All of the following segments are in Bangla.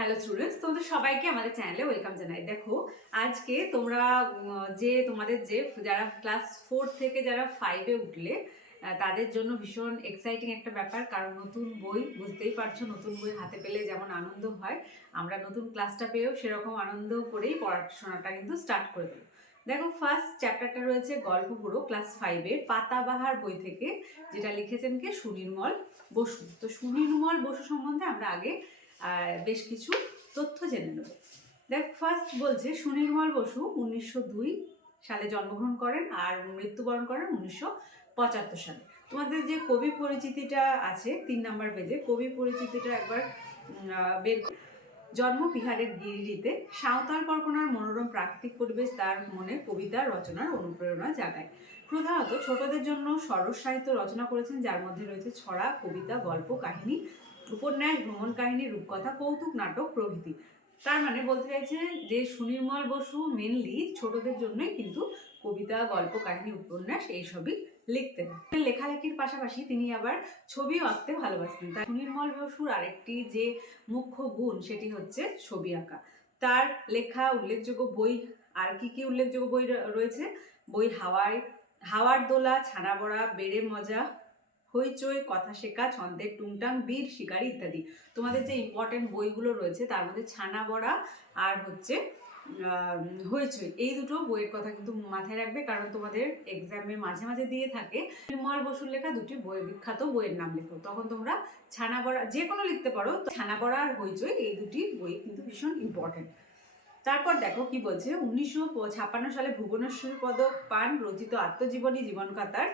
হ্যালো স্টুডেন্টস তোমাদের সবাইকে আমাদের চ্যানেলে ওয়েলকাম জানাই। দেখো, আজকে তোমরা যে তোমাদের যে যারা ক্লাস ফোর থেকে যারা ফাইভে উঠলে তাদের জন্য ভীষণ এক্সাইটিং একটা ব্যাপার, কারণ নতুন বই, বুঝতেই পারছ, নতুন বই হাতে পেলে যেমন আনন্দ হয়, আমরা নতুন ক্লাসটা পেয়েও সেরকম আনন্দ করেই পড়াশোনাটা কিন্তু স্টার্ট করে দেবো। দেখো ফার্স্ট চ্যাপ্টারটা রয়েছে গল্প পুরো ক্লাস ফাইভের পাতাবাহার বই থেকে, যেটা লিখেছেন কে? সুনির্মল বসু। তো সুনির্মল বসু সম্বন্ধে আমরা আগে বেশ কিছু তথ্য জেনে নেব। দেখ ফার্স্ট বলছে, সুনির্মল বসু উনিশশো দুই সালে জন্মগ্রহণ করেন আর মৃত্যুবরণ করেন উনিশশো পঁচাত্তর সালে। তোমাদের যে কবি পরিচিতিটা আছে, তিন নাম্বার পেজে, কবি পরিচিতিটা একবার বের জন্ম বিহারের গিরিডিতে সাঁওতাল পরগনার মনোরম প্রাকৃতিক পরিবেশ তার মনে কবিতা, রচনার অনুপ্রেরণা জাগায়। প্রধানত ছোটদের জন্য সরস সাহিত্য রচনা করেছেন, যার মধ্যে রয়েছে ছড়া, কবিতা, গল্প, কাহিনী উপন্যাস, ভ্রমণ কাহিনী, রূপকথা, কৌতুক, নাটক, প্রভৃতি। তার মানে বলতে চাইছে যে সুনির্মল বসু মেনলি ছোটদের জন্যই কিন্তু কবিতা, গল্প, কাহিনী, উপন্যাস এইসবই লিখতেন। লেখালেখির পাশাপাশি তিনি আবার ছবি আঁকতে ভালোবাসতেন। তাই সুনির্মল বসুর আরেকটি যে মুখ্য গুণ সেটি হচ্ছে ছবি আঁকা। তার লেখা উল্লেখযোগ্য বই, আর কি কি উল্লেখযোগ্য বই রয়েছে? বই হাওয়ায়, হাওয়ার দোলা, ছানা বড়া বেড়ে মজা হইচই, কথা শেখা ছন্দের টুংটাং, বীর শিকারি ইত্যাদি। তোমাদের যে ইম্পর্টেন্ট বইগুলো রয়েছে, তার মধ্যে ছানা বড়া আর হচ্ছে হইচই। এই দুটো বইয়ের কথা কিন্তু মাথায় রাখবে, কারণ তোমাদের এক্সামে মাঝে মাঝে দিয়ে থাকে। নির্মল বসুর লেখা দুটি বই, বিখ্যাত বইয়ের নাম লেখো। তখন তোমরা ছানা বড়া, যে কোনো লিখতে পারো ছানা বড়া আর হইচই, এই দুটি বই কিন্তু ভীষণ ইম্পর্টেন্ট তারপর দেখো কি বলছে, উনিশশো ছাপ্পান্ন সালে ভুবনেশ্বর পদক পান রচিত আত্মজীবনী জীবনকাতার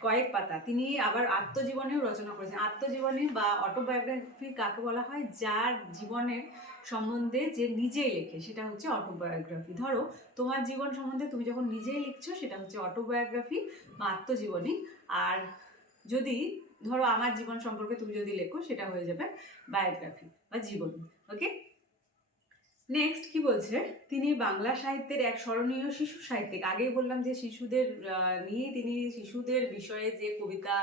কয়েক পাতা। তিনি আবার আত্মজীবনেও রচনা করেছেন। আত্মজীবনী বা অটোবায়োগ্রাফি কাকে বলা হয়? যার জীবনের সম্বন্ধে যে নিজেই লেখে, সেটা হচ্ছে অটোবায়োগ্রাফি ধরো, তোমার জীবন সম্বন্ধে তুমি যখন নিজেই লিখছো, সেটা হচ্ছে অটোবায়োগ্রাফি বা আত্মজীবনী। আর যদি ধরো, আমার জীবন সম্পর্কে তুমি যদি লেখো, সেটা হয়ে যাবে বায়োগ্রাফি বা জীবনী। ওকে নেক্সট কি বলছে? তিনি বাংলা সাহিত্যের এক স্মরণীয় শিশু সাহিত্যিক। আগেই বললাম যে শিশুদের নিয়ে তিনি শিশুদের বিষয়ে যে কবিতা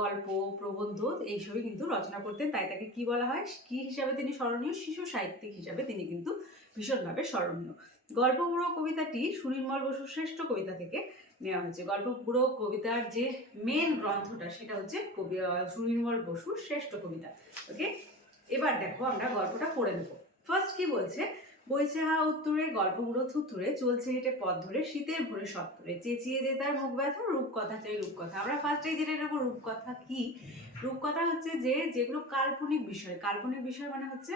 গল্প, প্রবন্ধ, এইসবই কিন্তু রচনা করতেন। তাই তাকে কি বলা হয়? কি হিসাবে তিনি স্মরণীয়? শিশু সাহিত্যিক হিসাবে তিনি কিন্তু ভীষণভাবে স্মরণীয়। গল্পগুড়ো কবিতাটি সুনির্মল বসুর শ্রেষ্ঠ কবিতা থেকে নেওয়া হয়েছে। গল্পগুড়ো কবিতার যে মেন গ্রন্থটা, সেটা হচ্ছে কবি সুনির্মল বসুর শ্রেষ্ঠ কবিতা। ওকে এবার দেখো আমরা গল্পটা পড়ে নেব। ফার্স্ট কি বলছে? বইছে হা উত্তরে গল্পগুলো থুতুরে চলছে হেঁটে পথ ধরে, শীতের ভোরে সত্তরে চেঁচিয়ে যে তার মুখ ব্যথা, রূপকথা চাই রূপকথা। আমরা ফার্স্টেই জেনে নেব রূপকথা কি? রূপকথা হচ্ছে যে, যেগুলো কাল্পনিক বিষয়। কাল্পনিক বিষয় মানে হচ্ছে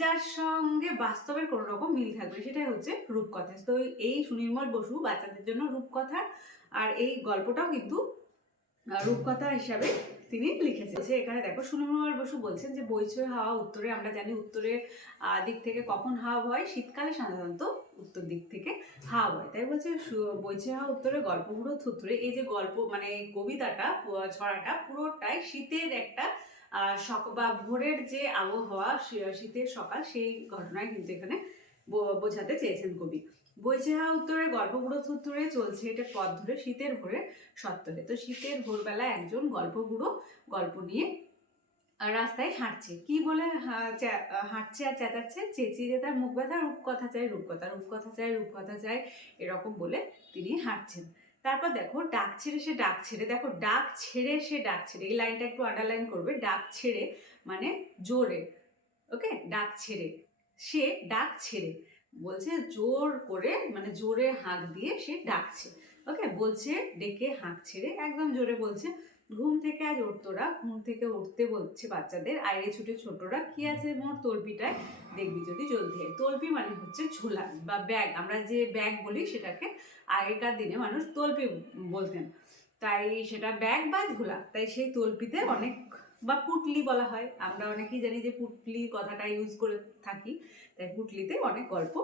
যার সঙ্গে বাস্তবের কোনো রকম মিল থাকবে। সেটাই হচ্ছে রূপকথা। তো এই সুনির্মল বসু বাচ্চাদের জন্য রূপকথা। আর এই গল্পটাও কিন্তু রূপকথা হিসাবে তিনি লিখেছেন। যে এখানে দেখো সুনির্মল বসু বলছেন যে বইছয় হাওয়া উত্তরে, আমরা জানি উত্তরে দিক থেকে কখন হাওয়া হয়, শীতকালে সাধারণত উত্তর দিক থেকে হাওয়া হয়। তাই বলছে বইছে হাওয়া উত্তরে গল্পগুলো থুতরে এই যে গল্প মানে কবিতাটা ছড়াটা, পুরোটাই শীতের একটা সক- বা ভোরের যে আবহাওয়া শীতের সকাল, সেই ঘটনায় কিন্তু এখানে বোঝাতে চেয়েছেন কবি। হাওয়া উত্তরে গল্পগুড়ো থুতরে চলছে এটা পথ ধরে, শীতের ভোরে সত্তরে। তো শীতের ভোরবেলা একজন গল্পগুড়ো গল্প নিয়ে রাস্তায় হাঁটছে। কি বলে হাঁটছে আর চেঁচাচ্ছে? চেঁচিয়ে তার মুখ ব্যথা, রূপকথা চাই, রূপকথা রূপকথা চাই রূপকথা চাই, এরকম বলে তিনি হাঁটছেন। তারপর দেখো, ডাক ছেড়ে সে ডাক ছেড়ে, দেখো, ডাক ছেড়ে সে ডাক ছেড়ে, এই লাইনটা একটু আন্ডারলাইন করবে, ডাক ছেড়ে মানে জোরে ওকে ডাক ছেড়ে। সে ডাক ছেড়ে। বলছে জোর করে মানে জোরে হাঁক দিয়ে সে ডাকছে। ওকে, বলছে, ডেকে হাঁক ছেড়ে একদম জোরে বলছে, ঘুম থেকে আজ উঠতোরা ঘুম থেকে উঠতে বলছে বাচ্চাদের, আইরে ছুটে ছোটরা, কি আছে মোর তলপিটায়? দেখবি যদি জলদি তলপি মানে হচ্ছে ঝোলা বা ব্যাগ, আমরা যে ব্যাগ বলি সেটাকে আগেকার দিনে মানুষ তলপি বলতেন। তাই সেটা ব্যাগ বা ঝোলা, তাই সেই তলপিতে অনেক বা পুটলি বলা হয়। আমরা অনেকেই জানি যে পুটলি কথাটা ইউজ করে থাকি। তাই পুটলিতে অনেক গল্প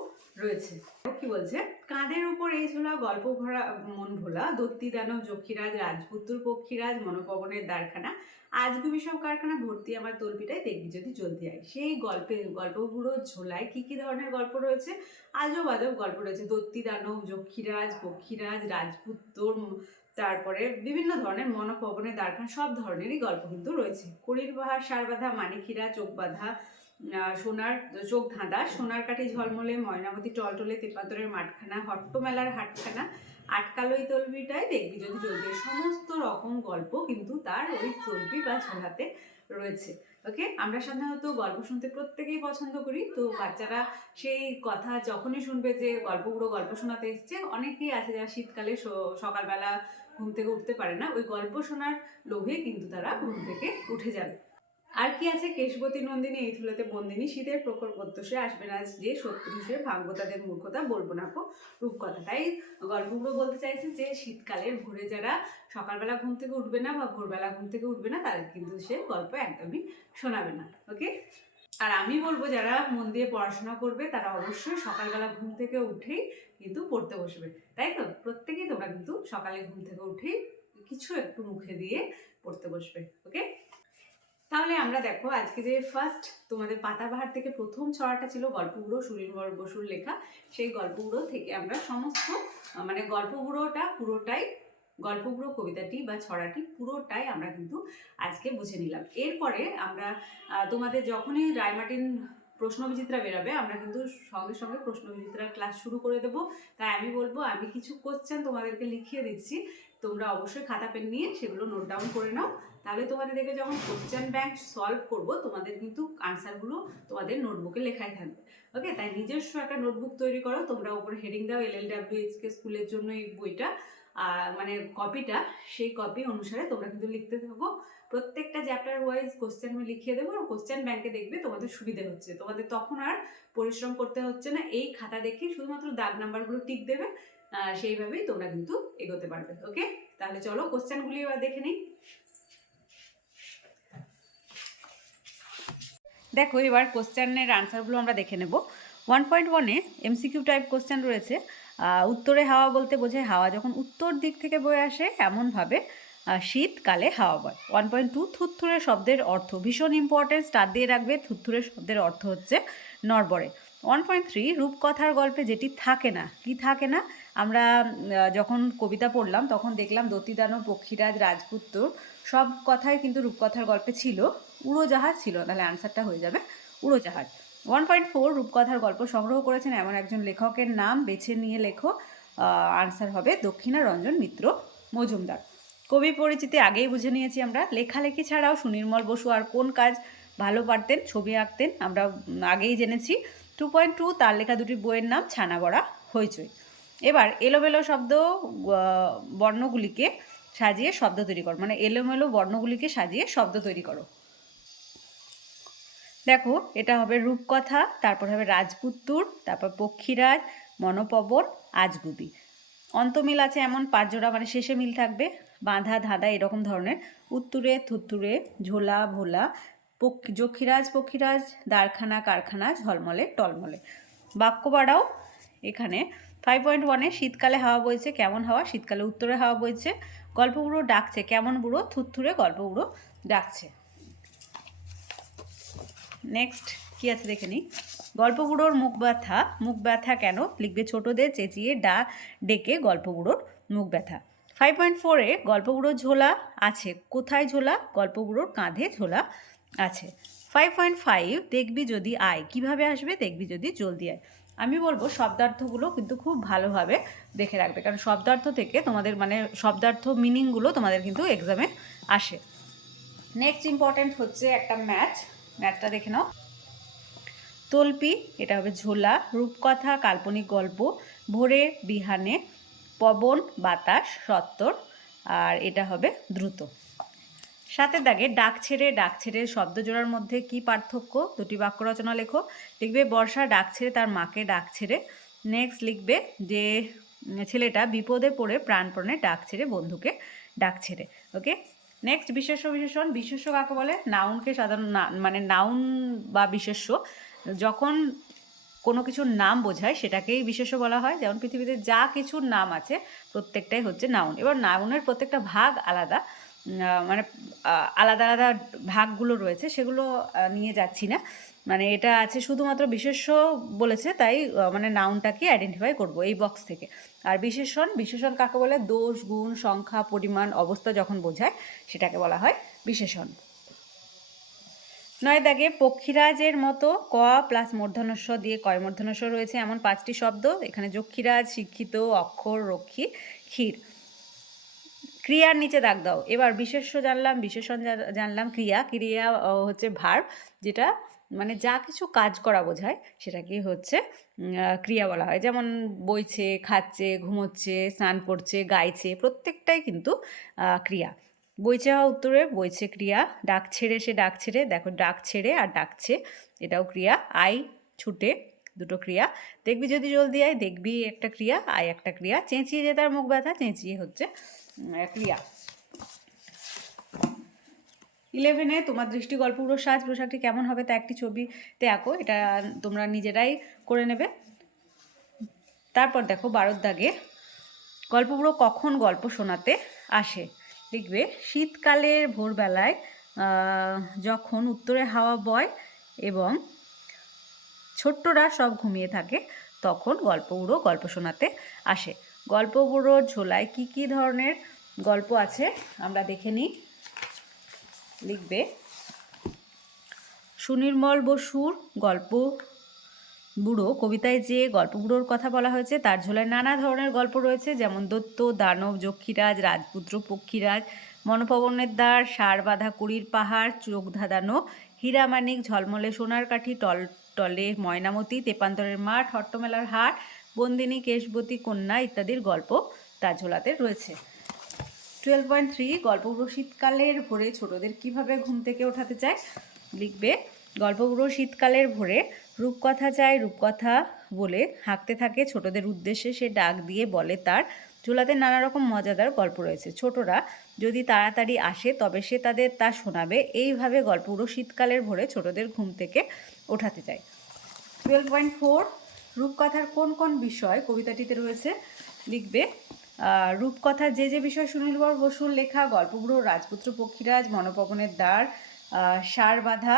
রয়েছে। কি বলছে? কাঁধের উপর এই ঝোলা গল্প ভরা মন ভোলা? দত্তি দানব, যক্ষীরাজ, রাজপুত্র, পক্ষীরাজ, মনোপবনের দ্বারখানা। আজগুবি সব কারখানা ভর্তি, আমার তলপিটাই দেখবি যদি জলদি আয়। সেই গল্পে গল্পগুলো ঝোলায় কি কি ধরনের গল্প রয়েছে? আজব আজব গল্প রয়েছে। দত্তি দানব, যক্ষীরাজ, পক্ষীরাজ, রাজপুত্র তারপরে বিভিন্ন ধরনের মনোপবনের দ্বারখানা, সব ধরনেরই গল্প কিন্তু রয়েছে। কুড়ির বাহার সার বাঁধা মানিকিরা চোখ বাঁধা সোনার চোখ ধাঁধা, সোনার কাঠি ঝলমলে, ময়নামতি টলটলে তেপাতরের মাঠখানা, হট্টমেলার হাটখানা, আটকালই তলবিটায় দেখবি যদি জলদি সমস্ত রকম গল্প কিন্তু তার ওই তলবি বা ঝোলাতে রয়েছে, ওকে? আমরা সাধারণত গল্প শুনতে প্রত্যেকেই পছন্দ করি। তো বাচ্চারা সেই কথা যখনই শুনবে যে গল্পগুলো গল্প শোনাতে এসছে, অনেকেই আছে যারা শীতকালে সকালবেলা ঘুম থেকে উঠতে পারে না। ওই গল্প শোনার লোভে কিন্তু তারা ঘুম থেকে উঠে যাবে। আর কি আছে? কেশবতী নন্দিনী, এই থুলাতে বন্দিনী, শীতের প্রখর প্রত্যুষে আসবে না যে শত্রুষে ভাঙবো তাদের মূর্খতা, বলব না কো রূপকথা। তাই গল্পগুলো বলতে চাইছে যে শীতকালের ভোরে যারা সকালবেলা ঘুম থেকে উঠবে না বা ভোরবেলা ঘুম থেকে উঠবে না, তাদের কিন্তু সে গল্প একদমই শোনাবে না। ওকে? আর আমি বলব, যারা মন দিয়ে পড়াশোনা করবে, তারা অবশ্যই সকালবেলা ঘুম থেকে উঠেই কিন্তু পড়তে বসবে। তাই তো? প্রত্যেকেই তোমরা কিন্তু সকালে ঘুম থেকে উঠেই কিছু একটু মুখে দিয়ে পড়তে বসবে। ওকে? তাহলে আমরা দেখো আজকে যে ফার্স্ট তোমাদের পাতাবাহার থেকে প্রথম ছড়াটা ছিল গল্পগুলো সুনীল বসুর লেখা। সেই গল্পগুলো থেকে আমরা সমস্ত মানে গল্পগুলোটা পুরোটাই গল্পগুলো কবিতাটি বা ছড়াটি পুরোটাই আমরা কিন্তু আজকে বুঝে নিলাম। এরপরে আমরা তোমাদের যখনই রায়মার্টিন প্রশ্নবিচিত্রা বেরোবে, আমরা কিন্তু সঙ্গে সঙ্গে প্রশ্নবিচিত্রার ক্লাস শুরু করে দেবো। তাই আমি বলব, আমি কিছু কোশ্চেন তোমাদেরকে লিখিয়ে দিচ্ছি। তোমরা অবশ্যই খাতা পেন নিয়ে সেগুলো নোট ডাউন করে নাও। তাহলে তোমাদের দেখে যখন কোশ্চেন ব্যাংক সলভ করব, তোমাদের কিন্তু আনসারগুলো তোমাদের নোটবুকে লেখাই থাকবে। ওকে তাই নিজস্ব একটা নোটবুক তৈরি করো, তোমরা ওপরে হেডিং দাও এল এল কে স্কুলের জন্য এই বইটা মানে কপিটা সেই কপি অনুসারে তোমরা কিন্তু লিখতে থাকো। প্রত্যেকটা চ্যাপ্টার ওয়াইজ কোশ্চেন আমি লিখিয়ে দেবো, আর কোশ্চেন ব্যাংকে দেখবে তোমাদের সুবিধে হচ্ছে। তোমাদের তখন আর পরিশ্রম করতে হচ্ছে না। এই খাতা দেখে শুধুমাত্র দাগ নাম্বারগুলো টিক দেবে সেইভাবেই তোমরা কিন্তু এগোতে পারবে, ওকে? তাহলে চলো কোশ্চেনগুলি এবার দেখে নিই। দেখো, এবার কোশ্চেনের আনসারগুলো আমরা দেখে নেব। ওয়ান পয়েন্ট ওয়ানে এমসিকিউ টাইপ কোশ্চেন রয়েছে। উত্তরে হাওয়া বলতে বোঝায় হাওয়া যখন উত্তর দিক থেকে বয়ে আসে, এমনভাবে শীতকালে হাওয়া বয়। ওয়ান পয়েন্ট টু থুত্থুরে শব্দের অর্থ। ভীষণ ইম্পর্টেন্ট স্টার দিয়ে রাখবে থুত্থুরে শব্দের অর্থ হচ্ছে নরবরে ওয়ান পয়েন্ট থ্রি রূপকথার গল্পে যেটি থাকে না, কি থাকে না? আমরা যখন কবিতা পড়লাম, তখন দেখলাম দতিদানব পক্ষীরাজ, রাজপুত্র সব কথাই কিন্তু রূপকথার গল্পে ছিল। উড়োজাহাজ ছিল, তাহলে আনসারটা হয়ে যাবে। উড়োজাহাজ। ওয়ান পয়েন্ট ফোর রূপকথার গল্প সংগ্রহ করেছেন এমন একজন লেখকের নাম, বেছে নিয়ে লেখো। আনসার হবে দক্ষিণা রঞ্জন মিত্র, মজুমদার। কবি পরিচিতি আগেই বুঝে নিয়েছি আমরা। লেখালেখি ছাড়াও সুনির্মল বসু আর কোন কাজ ভালো পারতেন, ছবি আঁকতেন, আমরা আগেই জেনেছি। টু পয়েন্ট টু তার লেখা দুটি বইয়ের নাম, ছানাবড়া, হইচই। এবার এলোমেলো শব্দ বর্ণগুলিকে সাজিয়ে শব্দ তৈরি করো। মানে এলোমেলো বর্ণগুলিকে সাজিয়ে শব্দ তৈরি করো। দেখো, এটা হবে রূপকথা, তারপর হবে রাজপুত্তুর, তারপর পক্ষীরাজ মনোপবন আজগুবি। অন্তমিল আছে এমন পাঁচ জোড়া মানে শেষে মিল থাকবে। বাঁধা, ধাঁধা, এরকম ধরনের। উত্তুরে, থুত্তুরে, ঝোলা, ভোলা যক্ষীরাজ, পক্ষীরাজ দারখানা কারখানা, ঝলমলে, টলমলে। বাক্য বাড়াও। এখানে ফাইভ পয়েন্ট ওয়ানে শীতকালে হাওয়া বইছে, কেমন হাওয়া? শীতকালে উত্তরে হাওয়া বইছে, গল্প ডাকছে, কেমন বুড়ো? থুত্থুরে গল্প ডাকছে। নেক্সট কি আছে দেখে নিই? গল্পগুড়োর মুখ ব্যথা মুখ ব্যথা কেন? লিখবে ছোটদের চেঁচিয়ে ডা, ডেকে গল্পগুড়োর মুখ ব্যথা। ফাইভ পয়েন্ট ফোরে গল্পগুড়োর ঝোলা আছে, কোথায় ঝোলা? গল্পগুড়োর কাঁধে ঝোলা আছে। ফাইভ পয়েন্ট ফাইভ, দেখবি যদি আয়, কীভাবে আসবে? দেখবি যদি জলদি আয়। আমি বলব শব্দার্থগুলো কিন্তু খুব ভালোভাবে দেখে রাখবে। কারণ শব্দার্থ থেকে তোমাদের মানে শব্দার্থ মিনিংগুলো তোমাদের কিন্তু এক্সামে আসে। নেক্সট ইম্পর্ট্যান্ট হচ্ছে একটা ম্যাথ। ম্যাথটা দেখে নাও। তল্পি, এটা হবে ঝোলা। রূপকথা, কাল্পনিক গল্প। ভোরে, বিহানে, পবন, বাতাস, সত্তর। আর এটা হবে দ্রুত। সাথে দাগে ডাক ছেড়ে ডাক ছেড়ে শব্দ জোড়ার মধ্যে কি পার্থক্য? দুটি বাক্য রচনা লেখো। লিখবে, বর্ষা ডাক ছেড়ে তার মাকে ডাক ছেড়ে। নেক্সট লিখবে, যে ছেলেটা বিপদে পড়ে প্রাণপণে ডাক ছেড়ে বন্ধুকে ডাক ছেড়ে। ওকে নেক্সট বিশেষ্য বিশেষণ। বিশেষ্য কাকে বলে? নাউনকে সাধারণ মানে নাউন বা বিশেষ্য, যখন কোনো কিছুর নাম বোঝায়, সেটাকেই বিশেষ্য বলা হয়। যেমন পৃথিবীতে যা কিছুর নাম আছে, প্রত্যেকটাই হচ্ছে নাউন এবার নাউনের প্রত্যেকটা ভাগ আলাদা। মানে আলাদা আলাদা ভাগগুলো রয়েছে, সেগুলো নিয়ে যাচ্ছি না। মানে এটা আছে শুধুমাত্র বিশেষ্য বলেছে, তাই মানে নাউনটাকে আইডেন্টিফাই করব এই বক্স থেকে। আর বিশেষণ বিশেষণ কাকে বলে? দোষ, গুণ, সংখ্যা, পরিমাণ, অবস্থা যখন বোঝায়, সেটাকে বলা হয় বিশেষণ। নয় দাগে, পক্ষীরাজের মতো ক প্লাস মূর্ধনস্ব দিয়ে কয় মূর্ধনস্ব রয়েছে? এমন পাঁচটি শব্দ। এখানে যক্ষীরাজ, শিক্ষিত, অক্ষর, রক্ষী, ক্ষীর। ক্রিয়ার নিচে দাগ দাও। এবার বিশেষ্য জানলাম, বিশেষণ জানলাম ক্রিয়া। ক্রিয়া হচ্ছে ভার যেটা মানে যা কিছু কাজ করা বোঝায়, সেটাকে হচ্ছে ক্রিয়া বলা হয়। যেমন বইছে, খাচ্ছে, ঘুমোচ্ছে, স্নান করছে, গাইছে, প্রত্যেকটাই কিন্তু ক্রিয়া। বইছে হওয়া উত্তরে, বইছে ক্রিয়া, ডাক ছেড়ে সে ডাক ছেড়ে, দেখো ডাক ছেড়ে আর ডাকছে, এটাও ক্রিয়া। আই ছুটে, দুটো ক্রিয়া। দেখবি যদি জলদি আয়, দেখবি একটা ক্রিয়া, আয় একটা ক্রিয়া। চেঁচিয়ে যে তার মুখ ব্যথা, চেঁচিয়ে হচ্ছে ক্রিয়া ইলেভেনে তোমার দৃষ্টি গল্পগুলো সাজ, পোশাকটি কেমন হবে তা একটি ছবিতে আঁকো। এটা তোমরা নিজেরাই করে নেবে। তারপর দেখো বারোর দাগে গল্পগুলো কখন গল্প শোনাতে আসে? লিখবে, শীতকালের ভোরবেলায় যখন উত্তরে হাওয়া বয় এবং ছোট্টরা সব ঘুমিয়ে থাকে, তখন গল্পগুলো গল্প শোনাতে আসে। গল্পগুলোর ঝোলায় কি কি ধরনের গল্প আছে আমরা দেখে নিই। লিখবে, সুনির্মল বসুর গল্প বুড়ো কবিতায় যে গল্পগুলোর কথা বলা হয়েছে তার ঝোলায় নানা ধরনের গল্প রয়েছে, যেমন দত্ত, দানব, যক্ষীরাজ, রাজপুত্র, পক্ষীরাজ, মনপবনের দ্বার সার বাঁধা কুড়ির পাহাড়, চোখ ধাঁধানো হীরামানিক ঝলমলে সোনার কাঠি টল টলে ময়নামতি, তেপান্তরের মাঠ, হট্টমেলার হাট বন্দিনী, কেশবতী, কন্যা ইত্যাদির গল্প তার ঝোলাতে রয়েছে। টুয়েলভ পয়েন্ট থ্রি গল্পগুলো শীতকালের ভোরে ছোটদের কীভাবে ঘুম থেকে ওঠাতে চায়? লিখবে গল্পগুলো শীতকালের ভোরে রূপকথা চায়, রূপকথা বলে হাঁকতে থাকে। ছোটদের উদ্দেশ্যে সে ডাক দিয়ে বলে তার। ঝোলাতে নানা রকম মজাদার গল্প রয়েছে। ছোটরা যদি তাড়াতাড়ি আসে, তবে সে তাদের তা শোনাবে। এইভাবে গল্পগুলো শীতকালের ভোরে ছোটদের ঘুম থেকে ওঠাতে চায়। টুয়েলভ পয়েন্ট ফোর রূপকথার কোন কোন বিষয় কবিতাটিতে রয়েছে লিখবে? আহ, রূপকথার যে যে বিষয় সুনীলবর বসুর লেখা গল্পগুলো রাজপুত্র পক্ষীরাজ মনপবনের দ্বার আহ, সার বাঁধা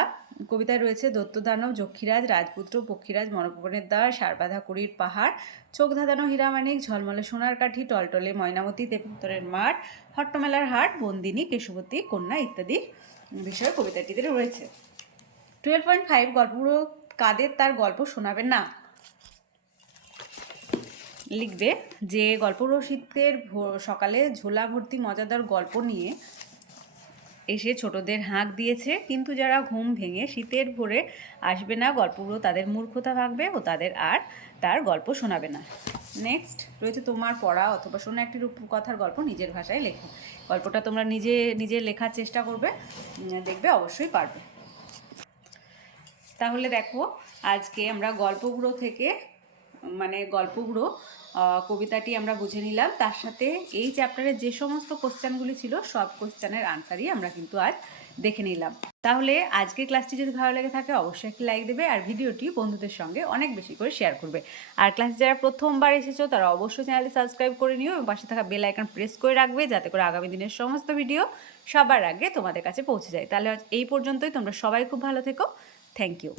কবিতায় রয়েছে দত্তদানব যক্ষীরাজ রাজপুত্র পক্ষীরাজ মনপবনের দ্বার সার বাঁধা কুড়ির পাহাড় চোখ ধাঁধানো হীরামানিক ঝলমলে সোনার কাঠি টলটলে ময়নামতি তেপুত্তরের মাঠ হট্টমেলার হাট বন্দিনী কেশবতী কন্যা ইত্যাদি বিষয় কবিতাটিতে রয়েছে। টুয়েলভ পয়েন্ট ফাইভ গল্পগুলো কাদের তার গল্প শোনাবেন না? লিখবে যে গল্প রসিকদের সকালে ঝোলা ভর্তি মজাদার গল্প নিয়ে এসে ছোটদের হাঁক দিয়েছে। কিন্তু যারা ঘুম ভেঙে শীতের ভোরে আসবে না, গল্পগুলো তাদের মূর্খতা ভাববে ও তাদের আর তার গল্প শোনাবে না। নেক্সট রয়েছে তোমার পড়া অথবা শোনা একটি রূপকথার গল্প নিজের ভাষায় লেখো। গল্পটা তোমরা নিজে নিজে লেখার চেষ্টা করবে দেখবে অবশ্যই পারবে। তাহলে দেখো, আজকে আমরা গল্পগুলো থেকে মানে গল্পগুলো কবিতাটি আমরা বুঝে নিলাম। তার সাথে এই চ্যাপ্টারের যে সমস্ত কোশ্চেনগুলি ছিল, সব কোশ্চেনের আনসারই আমরা কিন্তু আজ দেখে নিলাম। তাহলে আজকের ক্লাসটি যদি ভালো লেগে থাকে, অবশ্যই একটি লাইক দেবে আর ভিডিওটি বন্ধুদের সঙ্গে অনেক বেশি করে শেয়ার করবে। আর ক্লাস যারা প্রথমবার এসেছ, তারা অবশ্যই চ্যানেলটি সাবস্ক্রাইব করে নিও এবং পাশে থাকা বেল আইকন প্রেস করে রাখবে যাতে করে আগামী দিনের সমস্ত ভিডিও সবার আগে তোমাদের কাছে পৌঁছে যায়। তাহলে আজ এই পর্যন্তই। তোমরা সবাই খুব ভালো থেকো। Thank you